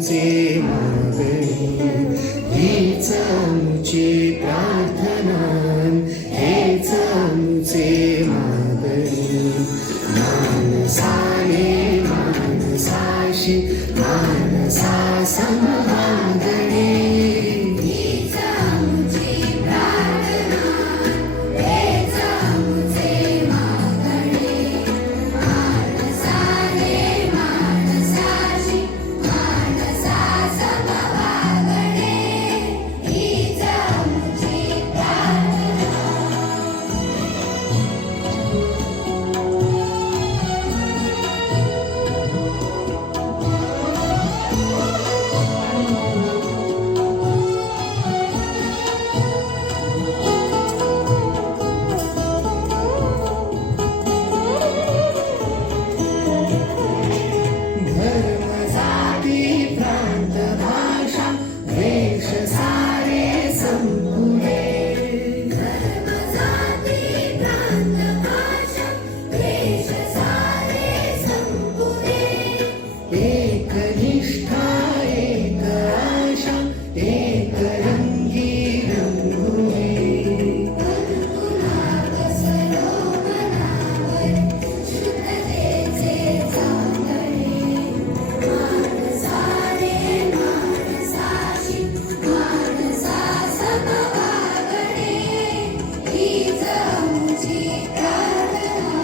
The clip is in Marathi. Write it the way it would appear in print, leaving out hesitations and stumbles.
आमुचे मागणी हीच आमुची प्रार्थना हेच आमुचे मागणी मानसाने मानसाशी मानसा संवादणे हीच आमुची प्रार्थना हेच आमुचे मागणे मानसाने मानसाशी मानसा संवादणे हीच आमुची प्रार्थना. धर्म जाती प्रांत भाषा वेश सारे संपुले धर्म जाती प्रांत भाषा वेश सारे संपुले एक निष्ठा एक आशा एक रंगी रंगुले अनुराग सरोवरावर शुद्धतेचे चांदणे मानसाने मानसाशी मानसा समवागणे हीच आमुची प्रार्थना.